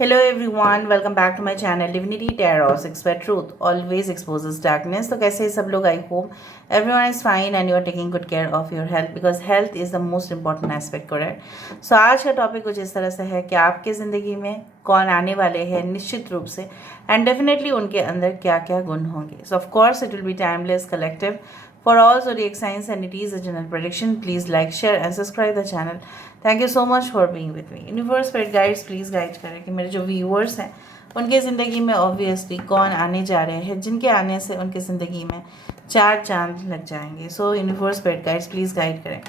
Hello everyone, welcome back to my channel Divinity Tarot Expert Truth always exposes darkness। तो कैसे हैं सब लोग? I hope everyone is fine and you are taking good care of your health because health is the most important aspect, correct? So आज का topic कुछ इस तरह से है कि आपके ज़िंदगी में कौन आने वाले हैं निश्चित रूप से एंड डेफिनेटली उनके अंदर क्या क्या गुण होंगे। सो of course it will be timeless collective for all zodiac signs and it is a general prediction. Please like, share and subscribe the channel. Thank you so much for being with me. Universe spirit guides please guide करें कि मेरे जो viewers हैं उनके ज़िंदगी में obviously कौन आने जा रहे हैं जिनके आने से उनके ज़िंदगी में चार चांद लग जाएंगे। सो universe spirit guides please guide करें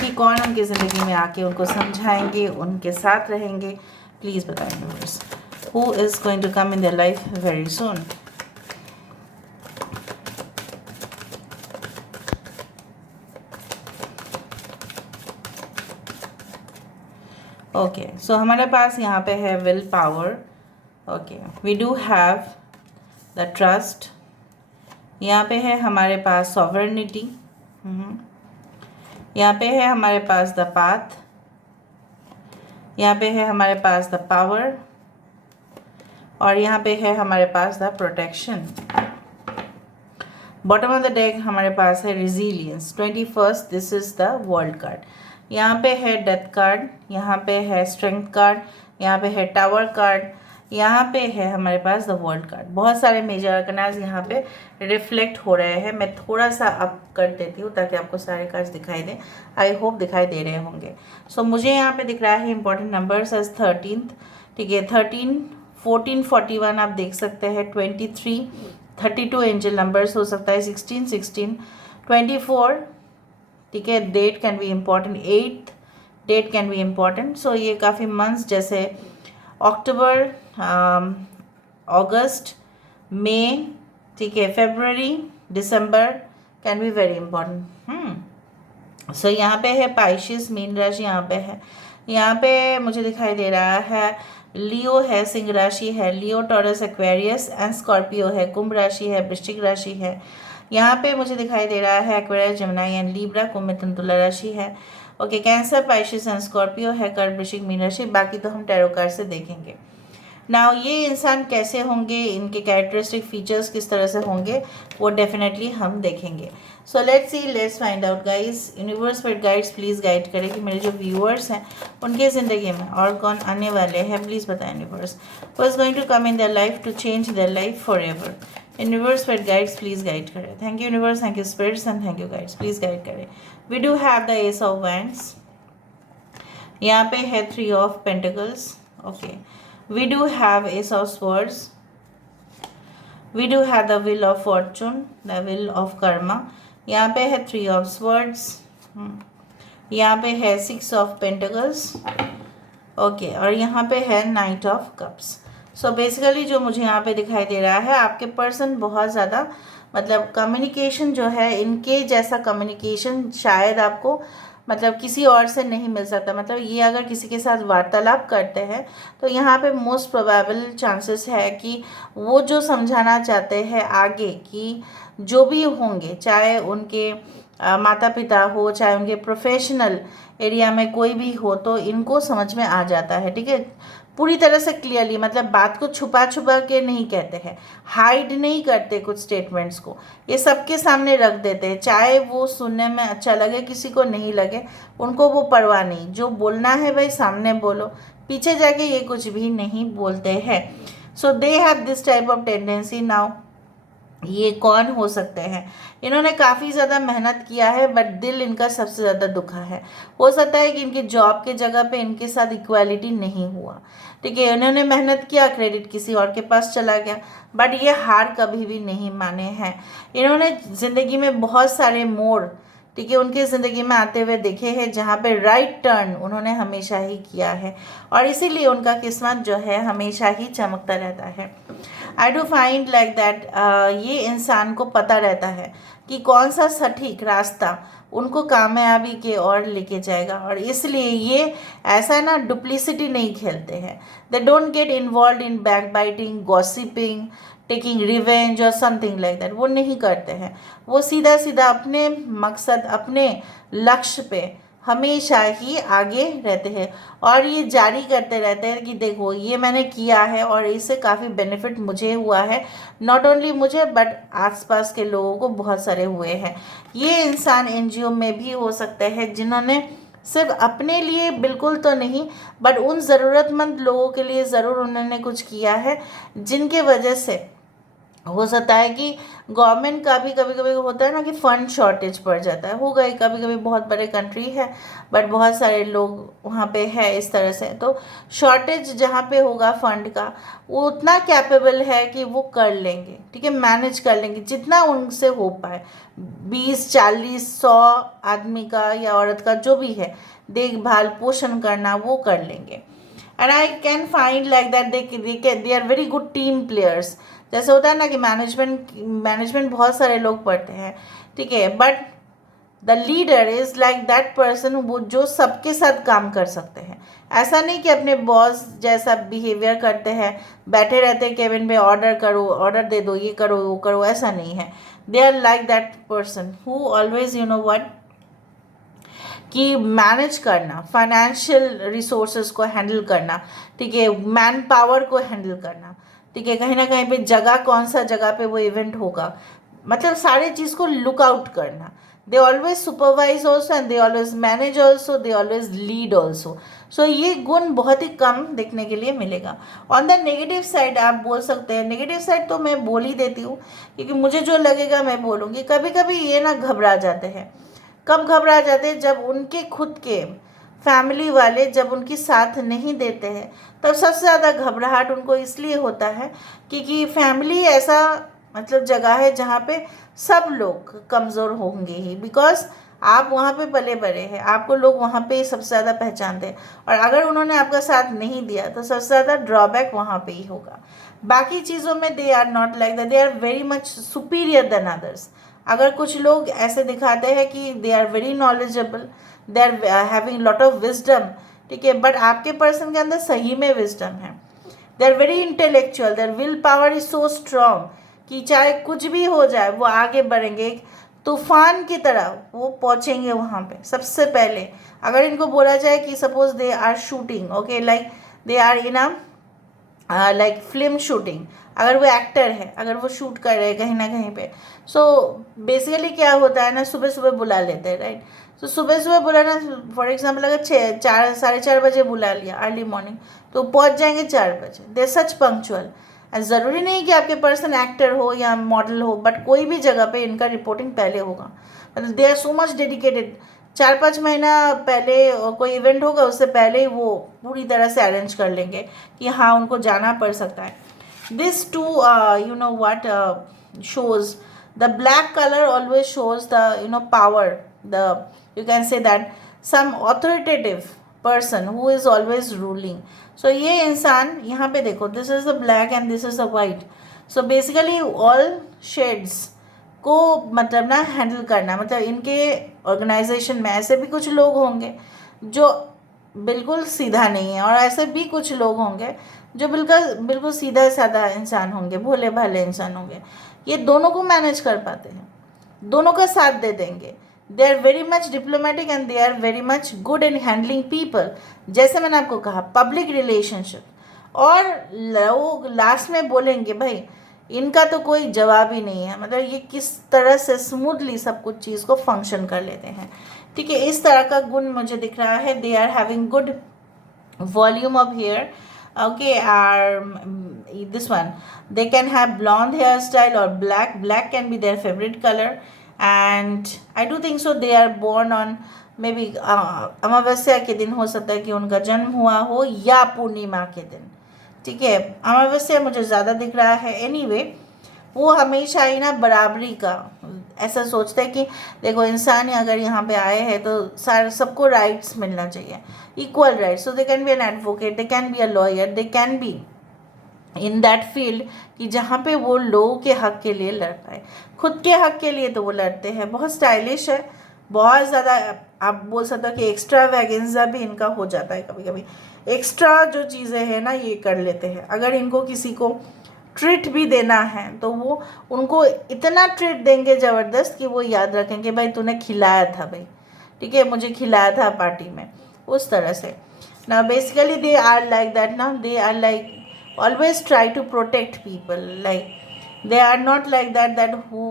कि कौन उनकी ज़िंदगी में आके उनको समझाएंगे, उनके साथ रहेंगे। प्लीज़ बताएं universe who is going to come in their life very soon. Okay so हमारे पास यहाँ पे है will power. Okay we do have the trust. यहाँ पे है हमारे पास सॉवरेनिटी। यहाँ पे है हमारे पास द पाथ। यहाँ पे है हमारे पास द पावर और यहाँ पे है हमारे पास the protection. Bottom of the deck हमारे पास है resilience 21st। This is the world card. यहाँ पे है डेथ कार्ड, यहाँ पे है स्ट्रेंथ कार्ड, यहाँ पे है टावर कार्ड, यहाँ पे है हमारे पास द वर्ल्ड कार्ड। बहुत सारे मेजर आर्कनाज यहाँ पे रिफ्लेक्ट हो रहे हैं। मैं थोड़ा सा अप कर देती हूँ ताकि आपको सारे कार्ड्स दिखाई दें। आई होप दिखाई दे रहे होंगे। सो मुझे यहाँ पे दिख रहा है इंपॉर्टेंट नंबर्स एज 13। ठीक है, 13, 14, 41 आप देख सकते हैं, 23, 32 एंजल नंबर्स हो सकता है, 16, 16, 24। ठीक है, date can be important, 8 date can be important. So ये काफ़ी मंथ्स जैसे अक्टूबर, अगस्त, मई, ठीक है, फरवरी, दिसंबर can be very important. So यहाँ पे है पाइशिस मीन राशि, यहाँ पे मुझे दिखाई दे रहा है लियो है, सिंह राशि है, लियो, टॉरस, एक्वेरियस एंड स्कॉर्पियो है, कुंभ राशि है, वृश्चिक राशि है। यहाँ पे मुझे दिखाई दे रहा है एक्वेरियस, जमुनाई एंड लीब्रा, कुंभ, मिथुन, तुला राशि है। ओके, कैंसर, पाइशिस एंड स्कॉर्पियो है, कर्क, वृश्चिक, मीन राशि। बाकी तो हम टैरो कार्ड से देखेंगे। नाउ ये इंसान कैसे होंगे, इनके कैरेक्टरिस्टिक फीचर्स किस तरह से होंगे, वो डेफिनेटली हम देखेंगे। So let's see, let's find out guys. Universe spirit guides please guide करें कि मेरे जो व्यूअर्स हैं उनके ज़िंदगी में और कौन आने वाले हैं। प्लीज़ बताएं universe who is going to come in their life to change their life forever. Universe spirit guides please guide करें। Thank you universe, thank you spirits and thank you guides, please guide करें। We do have the ace of wands. यहाँ पे है 3 of pentacles. Okay, we do have ace of swords, we do have the wheel of fortune, the wheel of karma। यहाँ पे है 3 of swords, यहाँ पे है 6 of pentacles। ओके, और यहाँ पे है night of cups. So basically जो मुझे यहाँ पे दिखाई दे रहा है, आपके पर्सन बहुत ज़्यादा मतलब कम्युनिकेशन जो है, इनके जैसा कम्युनिकेशन शायद आपको मतलब किसी और से नहीं मिल सकता। मतलब ये अगर किसी के साथ वार्तालाप करते हैं तो यहाँ पे मोस्ट प्रोबेबल चांसेस है कि वो जो समझाना चाहते हैं आगे कि जो भी होंगे, चाहे उनके माता पिता हो, चाहे उनके प्रोफेशनल एरिया में कोई भी हो, तो इनको समझ में आ जाता है। ठीक है, पूरी तरह से क्लियरली, मतलब बात को छुपा छुपा के नहीं कहते हैं, हाइड नहीं करते कुछ स्टेटमेंट्स को, ये सबके सामने रख देते हैं। चाहे वो सुनने में अच्छा लगे, किसी को नहीं लगे, उनको वो परवाह नहीं। जो बोलना है भाई सामने बोलो, पीछे जाके ये कुछ भी नहीं बोलते हैं। So they have this type of tendency. Now ये कौन हो सकते हैं? इन्होंने काफ़ी ज़्यादा मेहनत किया है बट दिल इनका सबसे ज़्यादा दुखा है। हो सकता है कि इनकी जॉब के जगह पे इनके साथ इक्वालिटी नहीं हुआ। ठीक है, इन्होंने मेहनत किया, क्रेडिट किसी और के पास चला गया, बट ये हार कभी भी नहीं माने हैं। इन्होंने ज़िंदगी में बहुत सारे मोड़, ठीक है, उनके ज़िंदगी में आते हुए देखे हैं जहाँ पे राइट टर्न उन्होंने हमेशा ही किया है और इसीलिए उनका किस्मत जो है हमेशा ही चमकता रहता है। I do find like that ये इंसान को पता रहता है कि कौन सा सटीक रास्ता उनको कामयाबी के ओर लेके जाएगा और इसलिए ये ऐसा ना डुप्लिसिटी नहीं खेलते हैं। They don't get involve in back biting, gossiping, taking revenge और समथिंग लाइक दैट, वो नहीं करते हैं। वो सीधा सीधा अपने मकसद, अपने लक्ष्य पे हमेशा ही आगे रहते हैं और ये जारी करते रहते हैं कि देखो ये मैंने किया है और इससे काफ़ी बेनिफिट मुझे हुआ है, नॉट ओनली मुझे बट आसपास के लोगों को बहुत सारे हुए हैं। ये इंसान एनजीओ में भी हो सकते हैं जिन्होंने सिर्फ अपने लिए बिल्कुल तो नहीं बट उन ज़रूरतमंद लोगों के लिए ज़रूर उन्होंने कुछ किया है, जिनके वजह से हो सकता है कि गवर्नमेंट का भी कभी कभी होता है ना कि फंड शॉर्टेज पड़ जाता है, हो गई कभी कभी, बहुत बड़े कंट्री है बट बहुत सारे लोग वहाँ पे है इस तरह से, तो शॉर्टेज जहाँ पे होगा फंड का वो उतना कैपेबल है कि वो कर लेंगे, ठीक है, मैनेज कर लेंगे जितना उनसे हो पाए, 20 40 100 आदमी का या औरत का जो भी है देखभाल पोषण करना वो कर लेंगे। And I can find like that they are very good team players. जैसे होता है ना कि मैनेजमेंट बहुत सारे लोग पढ़ते हैं, ठीक है, but the leader is like that person वो जो सबके साथ काम कर सकते हैं। ऐसा नहीं कि अपने बॉस जैसा बिहेवियर करते हैं, बैठे रहते हैं केबिन में, ऑर्डर करो, ऑर्डर दे दो, ये करो वो करो, ऐसा नहीं है। They are like that person who always you know what कि मैनेज करना, फाइनेंशियल रिसोर्सेज को हैंडल करना, ठीक है, मैन पावर को हैंडल करना, ठीक है, कहीं ना कहीं पे जगह, कौन सा जगह पे वो इवेंट होगा, मतलब सारी चीज़ को लुक आउट करना। They always supervise also and they always manage also, they always lead also. So ये गुण बहुत ही कम देखने के लिए मिलेगा। ऑन द नेगेटिव साइड आप बोल सकते हैं, नेगेटिव साइड तो मैं बोल ही देती हूँ क्योंकि मुझे जो लगेगा मैं बोलूँगी। कभी कभी ये ना घबरा जाते हैं। कब घबरा जाते हैं? जब उनके खुद के फैमिली वाले जब उनकी साथ नहीं देते हैं, तब सबसे ज़्यादा घबराहट उनको इसलिए होता है क्योंकि फैमिली ऐसा मतलब जगह है जहाँ पे सब लोग कमज़ोर होंगे ही, बिकॉज आप वहाँ पे पले बड़े हैं, आपको लोग वहाँ पे सबसे ज़्यादा पहचानते हैं, और अगर उन्होंने आपका साथ नहीं दिया तो सबसे ज़्यादा ड्रॉबैक वहाँ पे ही होगा। बाकी चीज़ों में they are not like that, they are very much superior than others. अगर कुछ लोग ऐसे दिखाते हैं कि they are very knowledgeable, they are having lot of wisdom, ठीक है, बट आपके पर्सन के अंदर सही में विजडम है, they are very intellectual, their will power is so strong कि चाहे कुछ भी हो जाए वो आगे बढ़ेंगे, एक तूफान की तरह वो पहुंचेंगे वहाँ पे सबसे पहले। अगर इनको बोला जाए कि suppose they are shooting, okay, like they are in a like film shooting, अगर वो एक्टर है, अगर वो शूट कर रहे हैं कहीं ना कहीं पे, सो बेसिकली क्या होता है ना, सुबह सुबह बुला लेते हैं, राइट। तो सुबह सुबह बुलाना, फॉर एग्जांपल अगर 4 साढ़े 4 बजे बुला लिया अर्ली मॉर्निंग, तो पहुंच जाएंगे 4 बजे। दे सच पंक्चुअल। ज़रूरी नहीं कि आपके पर्सन एक्टर हो या मॉडल हो, बट कोई भी जगह पे इनका रिपोर्टिंग पहले होगा, मतलब they are so much dedicated. 4 5 महीना पहले कोई इवेंट होगा उससे पहले ही वो पूरी तरह से अरेंज कर लेंगे कि हाँ उनको जाना पड़ सकता है। This too you know what shows the black color always shows the power, the you can say that some authoritative person who is always ruling. so ये इंसान यहाँ पे देखो, this is the black and this is the white, so basically all shades को मतलब ना handle करना, मतलब इनके ऑर्गेनाइजेशन में ऐसे भी कुछ लोग होंगे जो बिल्कुल सीधा नहीं है, और ऐसे भी कुछ लोग होंगे जो बिल्कुल बिल्कुल सीधा साधा इंसान होंगे, भोले भाले इंसान होंगे। ये दोनों को मैनेज कर पाते हैं, दोनों का साथ दे देंगे। They are very much diplomatic and they are very much good in handling people. जैसे मैंने आपको कहा पब्लिक रिलेशनशिप, और लोग लास्ट में बोलेंगे भाई इनका तो कोई जवाब ही नहीं है, मतलब ये किस तरह से स्मूथली सब कुछ चीज़ को फंक्शन कर लेते हैं, ठीक है, इस तरह का गुण मुझे दिख रहा है। They are having good volume of hair, okay, this one, they can have blonde hairstyle or black can be their favorite color, and I do think so they are born on maybe अमावस्या के दिन, हो सकता है कि उनका जन्म हुआ हो या पूर्णिमा के दिन, ठीक है, अमावस्या मुझे ज़्यादा दिख रहा है। एनीवे वो हमेशा ही ना बराबरी का ऐसा सोचते हैं कि देखो इंसान अगर यहाँ पे आए हैं तो सारे सबको राइट्स मिलना चाहिए, equal rights. So they can B an advocate, they can be a lawyer, they can be in that field कि जहाँ पे वो लोगों के हक के लिए लड़ पाए, खुद के हक के लिए तो वो लड़ते हैं। बहुत स्टाइलिश है, बहुत ज़्यादा, आप बोल सकते हो कि एक्स्ट्रा वैगेंजा भी इनका हो जाता है कभी कभी, एक्स्ट्रा जो चीज़ें हैं ना ये कर लेते हैं। अगर इनको किसी को ट्रीट भी देना है तो वो उनको इतना ट्रीट देंगे ज़बरदस्त कि वो याद रखें कि भाई तूने खिलाया था भाई, ठीक है, मुझे खिलाया था पार्टी में, उस तरह से। ना basically they are like that ना, they are like always try to protect people, like they are not like that who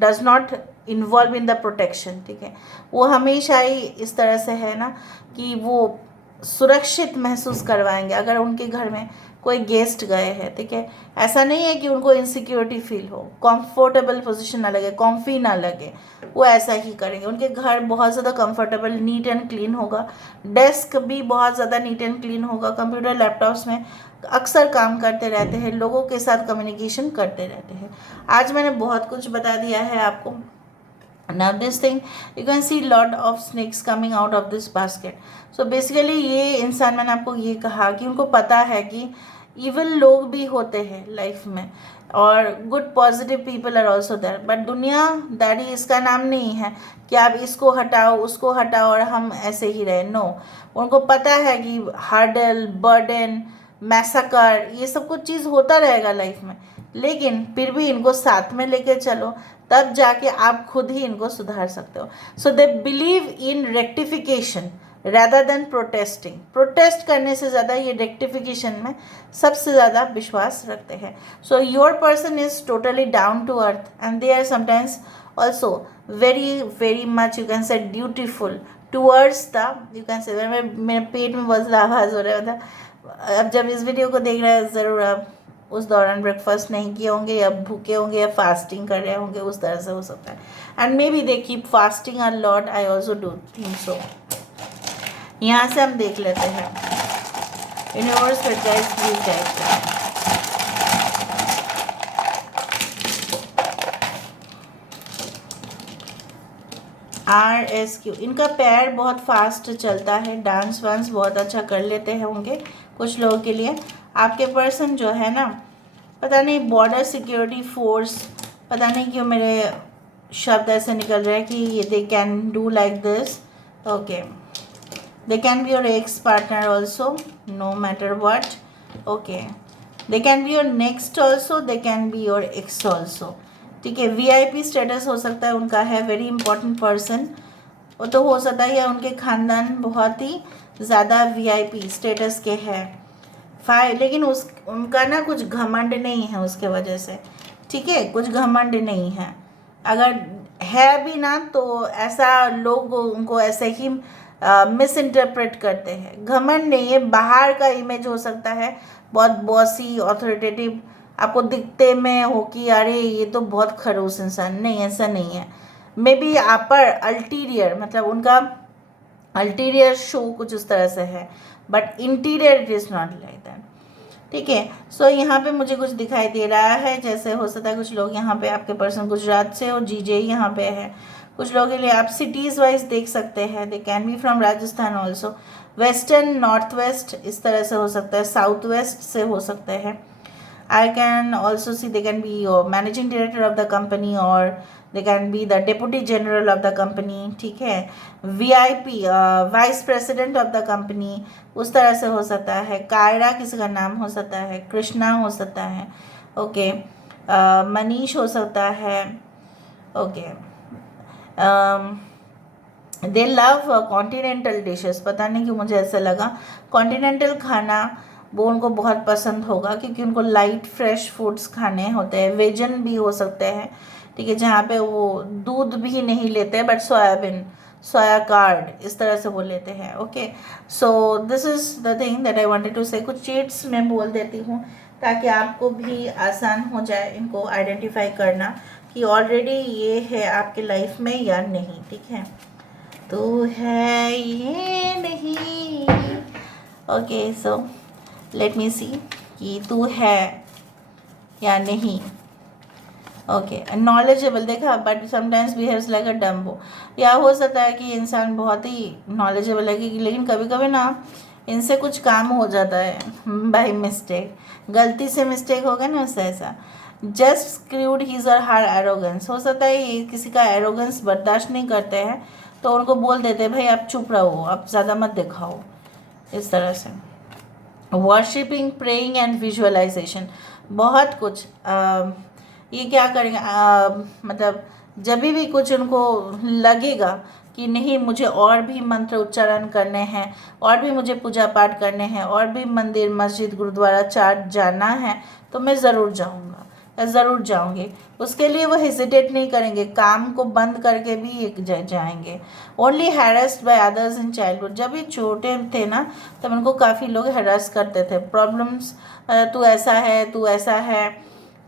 does not involve in the protection, ठीक है। वो हमेशा ही इस तरह से है ना कि वो सुरक्षित महसूस करवाएंगे अगर उनके घर में कोई गेस्ट गए हैं, ठीक है। ऐसा नहीं है कि उनको इनसिक्योरिटी फील हो, कंफर्टेबल पोजीशन ना लगे, कॉम्फी ना लगे, वो ऐसा ही करेंगे। उनके घर बहुत ज़्यादा कंफर्टेबल, नीट एंड क्लीन होगा, डेस्क भी बहुत ज़्यादा नीट एंड क्लीन होगा, कंप्यूटर लैपटॉप्स में अक्सर काम करते रहते हैं, लोगों के साथ कम्युनिकेशन करते रहते हैं। आज मैंने बहुत कुछ बता दिया है आपको। Now this thing you can see lot of snakes coming out of this basket. So basically ये इंसान, मैंने आपको ये कहा कि उनको पता है कि इविल लोग भी होते हैं लाइफ में और good positive people are also there, but दुनियादारी इसका नाम नहीं है कि आप इसको हटाओ उसको हटाओ और हम ऐसे ही रहे। नो, उनको पता है कि हार्डल, बर्डन, मैसाकर, ये सब कुछ चीज़ होता रहेगा लाइफ में, लेकिन फिर भी इनको साथ में लेके चलो, तब जाके आप खुद ही इनको सुधार सकते हो। So they believe in rectification rather than protesting. Protest करने से ज़्यादा ये रेक्टिफिकेशन में सबसे ज़्यादा विश्वास रखते हैं। So your person is totally down to earth and they are sometimes also very much you can say dutiful towards the, you can say, मेरे पेट में बहुत ज़्यादा आवाज़ हो रहा था। अब जब इस वीडियो को देख रहे हैं, ज़रूर आप उस दौरान ब्रेकफास्ट नहीं किए होंगे या भूखे होंगे या फास्टिंग कर रहे होंगे, उस तरह से हो सकता है। And may be they keep fasting a lot, I also do think so. यहाँ से हम देख लेते हैं universe fertilize view type RSQ। इनका पैर बहुत फास्ट चलता है, डांस वांस बहुत अच्छा कर लेते हैं होंगे कुछ लोगों के लिए। आपके पर्सन जो है ना, पता नहीं बॉर्डर सिक्योरिटी फोर्स, पता नहीं क्यों मेरे शब्द ऐसे निकल रहे हैं कि ये they can do like this. Okay, they can be your ex partner also, no matter what. Okay, they can be your next also, they can be your ex also, ठीक है। VIP स्टेटस हो सकता है उनका है, very important person, वो तो हो सकता है या उनके खानदान बहुत ही ज़्यादा VIP स्टेटस के हैं। लेकिन उनका ना कुछ घमंड नहीं है उसके वजह से, ठीक है, कुछ घमंड नहीं है। अगर है भी ना तो ऐसा लोग उनको ऐसे ही मिस इंटरप्रेट करते हैं। घमंड नहीं है, बाहर का इमेज हो सकता है बहुत बॉसी, ऑथोरिटेटिव, आपको दिखते में हो कि अरे ये तो बहुत खड़ूस इंसान, नहीं ऐसा नहीं है। मे बी आप पर अल्टीरियर, मतलब उनका अल्टीरियर शो कुछ उस तरह से है, but interior it is not like that, ठीक है। सो यहाँ पे मुझे कुछ दिखाई दे रहा है, जैसे हो सकता है कुछ लोग यहाँ पे, आपके पर्सन गुजरात से हो, जीजे यहाँ पे है। कुछ लोगों के लिए आप सिटीज़ वाइज देख सकते हैं, दे can B from Rajasthan also, western, north west, इस तरह से हो सकता है, साउथ वेस्ट से हो सकते हैं। I can also see they can be managing director of the company और they can be the deputy general of the company, ठीक है। VIP vice president of the company, उस तरह से हो सकता है। कायरा किसी का नाम हो सकता है, कृष्णा हो सकता है, ओके, मनीष हो सकता है, ओके। दे लव कॉन्टिनेंटल डिशेस, पता नहीं क्यों मुझे ऐसा लगा कॉन्टिनेंटल खाना वो उनको बहुत पसंद होगा, क्योंकि उनको लाइट फ्रेश फूड्स खाने होते हैं। वेजन भी हो सकते हैं, ठीक है, जहाँ पे वो दूध भी नहीं लेते बट सोयाबीन, सोया कार्ड, इस तरह से वो लेते हैं। Okay, so this is the thing that I wanted to say. कुछ चीट्स मैं बोल देती हूँ ताकि आपको भी आसान हो जाए इनको आइडेंटिफाई करना कि ऑलरेडी ये है आपके लाइफ में या नहीं, ठीक है। तो है ये नहीं, ओके, सो लेट मी सी कि तू है या नहीं। ओके, नॉलेजेबल देखा, but sometimes behaves like a Dumbo. या हो सकता है कि इंसान बहुत ही नॉलेजेबल है, लेकिन कभी कभी ना इनसे कुछ काम हो जाता है बाय मिस्टेक, गलती से मिस्टेक हो गया ना, उससे ऐसा जस्ट स्क्रूड हिज और हर एरोगेंस। हो सकता है ये किसी का एरोगेंस बर्दाश्त नहीं करते हैं तो उनको बोल देते हैं भाई आप चुप रहो, आप ज़्यादा मत दिखाओ, इस तरह से। वर्शिपिंग, प्रेइंग एंड विजुअलाइजेशन, बहुत कुछ ये क्या करेंगे, मतलब जब भी कुछ उनको लगेगा कि नहीं मुझे और भी मंत्र उच्चारण करने हैं, और भी मुझे पूजा पाठ करने हैं, और भी मंदिर मस्जिद गुरुद्वारा चर्च जाना है, तो मैं ज़रूर जाऊँगा या ज़रूर जाऊँगी। उसके लिए वो हेजिटेट नहीं करेंगे, काम को बंद करके भी जाएंगे। Only harassed by others in childhood, जब ये छोटे थे ना तब उनको काफ़ी लोग हैरेस करते थे, प्रॉब्लम्स, तू ऐसा है, तू ऐसा है,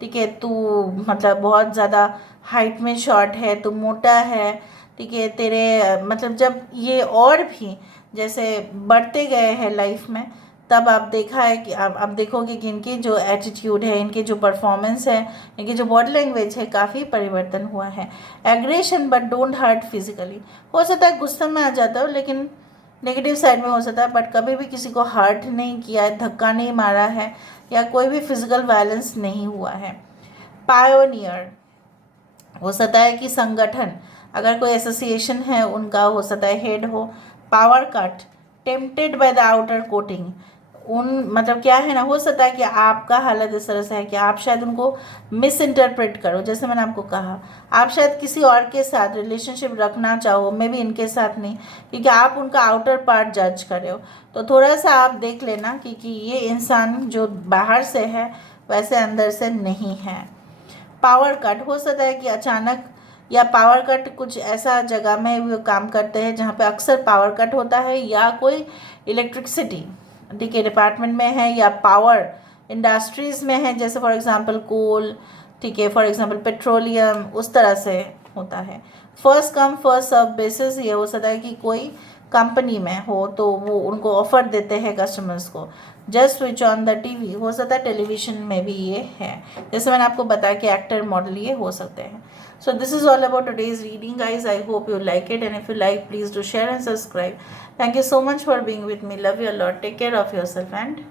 ठीक है, तू मतलब बहुत ज़्यादा हाइट में शॉर्ट है, तू मोटा है, ठीक है, तेरे मतलब जब ये और भी जैसे बढ़ते गए हैं लाइफ में, तब आप देखा है कि आप देखोगे कि इनकी जो एटीट्यूड है, इनकी जो परफॉर्मेंस है, इनकी जो बॉडी लैंग्वेज है, काफ़ी परिवर्तन हुआ है। Aggression but don't hurt physically, हो सकता है गुस्से में आ जाता हो, लेकिन नेगेटिव साइड में हो सकता है, बट कभी भी किसी को हर्ट नहीं किया है, धक्का नहीं मारा है, या कोई भी फिजिकल वायलेंस नहीं हुआ है। पायोनियर, हो सकता है कि संगठन, अगर कोई एसोसिएशन है उनका हो सकता है हेड हो। Power cut, tempted by the outer coating, उन मतलब क्या है ना, हो सकता है कि आपका हालत इस तरह से है कि आप शायद उनको मिस इंटरप्रेट करो। जैसे मैंने आपको कहा, आप शायद किसी और के साथ रिलेशनशिप रखना चाहो, मे भी इनके साथ नहीं, क्योंकि आप उनका आउटर पार्ट जज कर रहे हो। तो थोड़ा सा आप देख लेना कि ये इंसान जो बाहर से है वैसे अंदर से नहीं है। पावर कट, हो सकता है कि अचानक, या पावर कट कुछ ऐसा जगह में वो काम करते हैं जहाँ पे अक्सर पावर कट होता है, या कोई इलेक्ट्रिसिटी, ठीक है, डिपार्टमेंट में है, या पावर इंडस्ट्रीज़ में है, जैसे फॉर एग्जांपल कोल, ठीक है, फॉर एग्जांपल पेट्रोलियम, उस तरह से होता है। First come first serve basis, ये हो सकता है कि कोई कंपनी में हो तो वो उनको ऑफर देते हैं कस्टमर्स को। Just switch on the TV, हो सकता है टेलीविजन में भी ये है, जैसे मैंने आपको बताया कि एक्टर मॉडल ये हो सकते हैं। So this is all about today's reading, guys. I hope you like it, and if you like, please do share and subscribe. Thank you so much for being with me. Love you a lot. Take care of yourself and